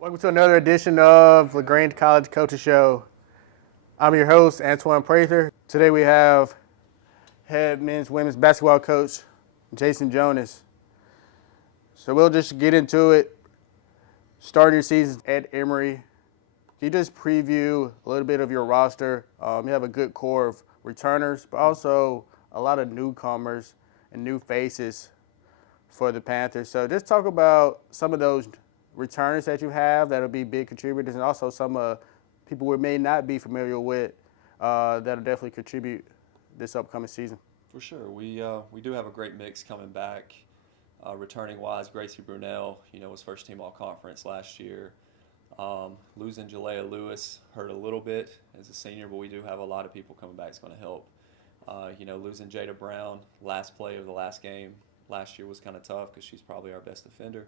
Welcome to another edition of LaGrange College Coaches Show. I'm your host, Antoine Prather. Today we have head men's women's basketball coach, Jason Jonas. So we'll just get into it. Starting your season at Emory. Can you just preview a little bit of your roster? You have a good core of returners, but also a lot of newcomers and new faces for the Panthers. So just talk about some of those returners that you have that'll be big contributors, and also some people we may not be familiar with that'll definitely contribute this upcoming season. For sure, we do have a great mix coming back. Returning wise, Gracie Brunell, was first team all conference last year. Losing Jalea Lewis hurt a little bit as a senior, but we do have a lot of people coming back that's going to help. Losing Jada Brown last play of the last game last year was kind of tough because she's probably our best defender.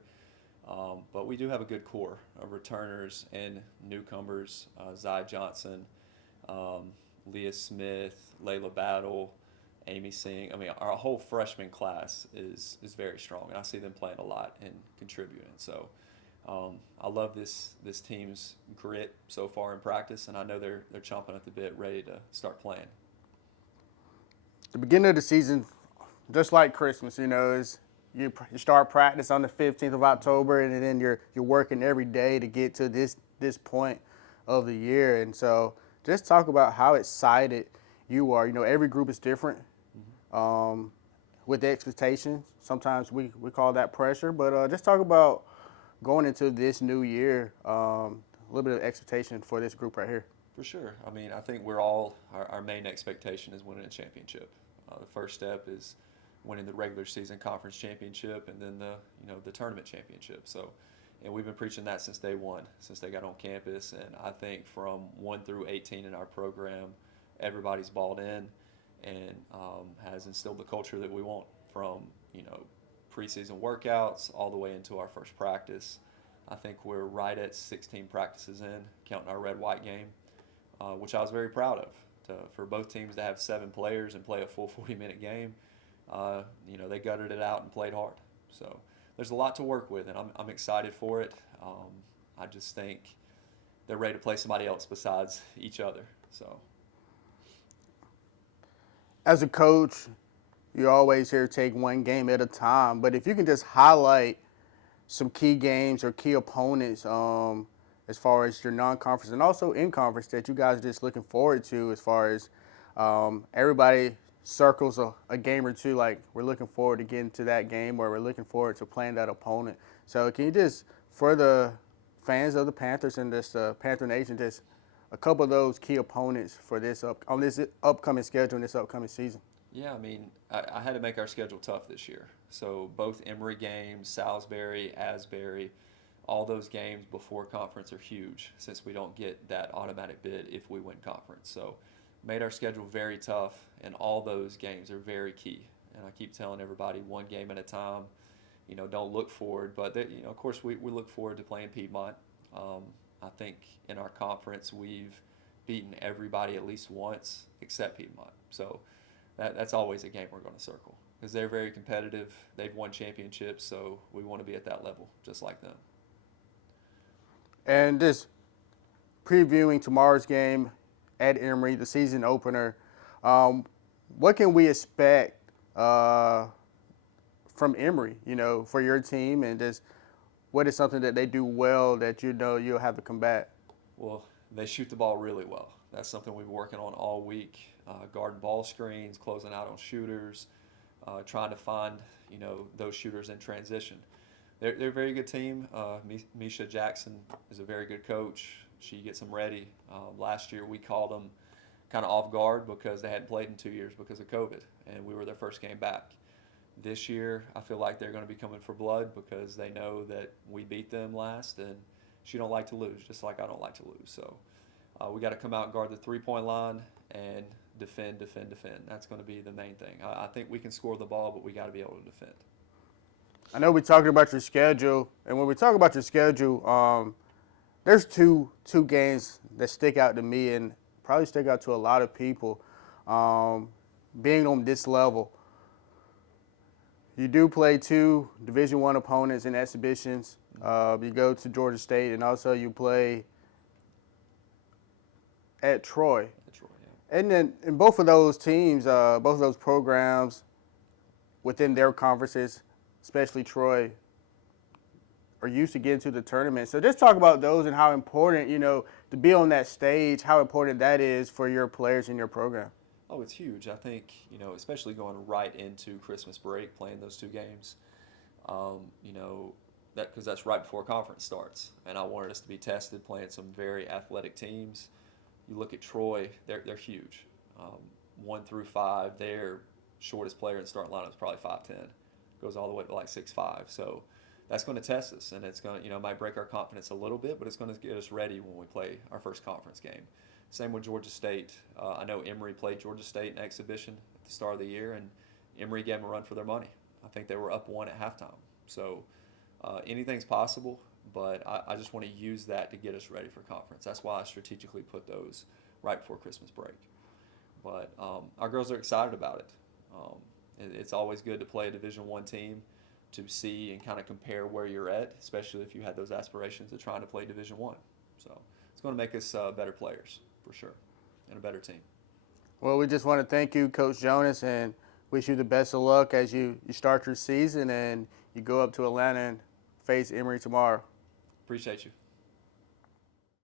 But we do have a good core of returners and newcomers. Zai Johnson, Leah Smith, Layla Battle, Amy Singh. I mean, our whole freshman class is very strong, and I see them playing a lot and contributing. So I love this team's grit so far in practice, and I know they're chomping at the bit, ready to start playing. The beginning of the season, just like Christmas, is you start practice on the 15th of October, and then you're working every day to get to this point of the year. And so just talk about how excited you are. Every group is different. With the expectations, sometimes we call that pressure, but just talk about going into this new year, a little bit of expectation for this group right here. For sure. I mean, I think we're all our main expectation is winning a championship. The first step is winning the regular season conference championship, and then the tournament championship. So, and we've been preaching that since day one, since they got on campus. And I think from 1 through 18 in our program, everybody's bought in and has instilled the culture that we want from preseason workouts all the way into our first practice. I think we're right at 16 practices in, counting our red-white game, which I was very proud of. For both teams to have 7 players and play a full 40-minute game, they gutted it out and played hard. So there's a lot to work with, and I'm excited for it. I just think they're ready to play somebody else besides each other. So, as a coach, you always hear take one game at a time, but if you can just highlight some key games or key opponents as far as your non-conference and also in-conference that you guys are just looking forward to, as far as everybody circles a game or two, like we're looking forward to getting to that game, or we're looking forward to playing that opponent. So can you just, for the fans of the Panthers and this Panther Nation, just a couple of those key opponents for this upcoming schedule and this upcoming season? yeah, I mean, I had to make our schedule tough this year. So both Emory games, Salisbury, Asbury, all those games before conference are huge, since we don't get that automatic bid if we win conference. So made our schedule very tough, and all those games are very key. And I keep telling everybody, one game at a time. Don't look forward, but of course we look forward to playing Piedmont. I think in our conference we've beaten everybody at least once except Piedmont. So that's always a game we're going to circle, because they're very competitive. They've won championships, so we want to be at that level just like them. And just previewing tomorrow's game at Emory, the season opener, what can we expect from Emory, for your team, and just what is something that they do well that you'll have to combat? Well, they shoot the ball really well. That's something we've been working on all week. Guarding ball screens, closing out on shooters, trying to find those shooters in transition. They're a very good team. Misha Jackson is a very good coach. She gets them ready. Last year we called them kind of off guard because they hadn't played in 2 years because of COVID, and we were their first game back. This year I feel like they're going to be coming for blood because they know that we beat them last, and she don't like to lose, just like I don't like to lose. So we got to come out and guard the three-point line and defend. That's going to be the main thing. I think we can score the ball, but we got to be able to defend. I know we talked about your schedule, and when we talk about your schedule, there's two games that stick out to me and probably stick out to a lot of people. Being on this level, You do play two Division I opponents in exhibitions. You go to Georgia State, and also you play at Troy. At Troy, yeah. And then in both of those teams, both of those programs within their conferences, especially Troy, are used to getting to the tournament. So just talk about those and how important, to be on that stage, how important that is for your players in your program. Oh, it's huge. I think, especially going right into Christmas break, playing those two games, because that's right before conference starts. And I wanted us to be tested playing some very athletic teams. You look at Troy, they're huge. 1 through 5, their shortest player in the starting lineup is probably 5'10", goes all the way to like 6'5". So that's going to test us, and it's going to, might break our confidence a little bit, but it's going to get us ready when we play our first conference game. Same with Georgia State. I know Emory played Georgia State in exhibition at the start of the year, and Emory gave them a run for their money. I think they were up 1 at halftime. So anything's possible, but I just want to use that to get us ready for conference. That's why I strategically put those right before Christmas break. But our girls are excited about it. It's always good to play a Division I team to see and kind of compare where you're at, especially if you had those aspirations of trying to play Division I. So it's going to make us better players, for sure, and a better team. Well, we just want to thank you, Coach Jonas, and wish you the best of luck as you start your season and you go up to Atlanta and face Emory tomorrow. Appreciate you.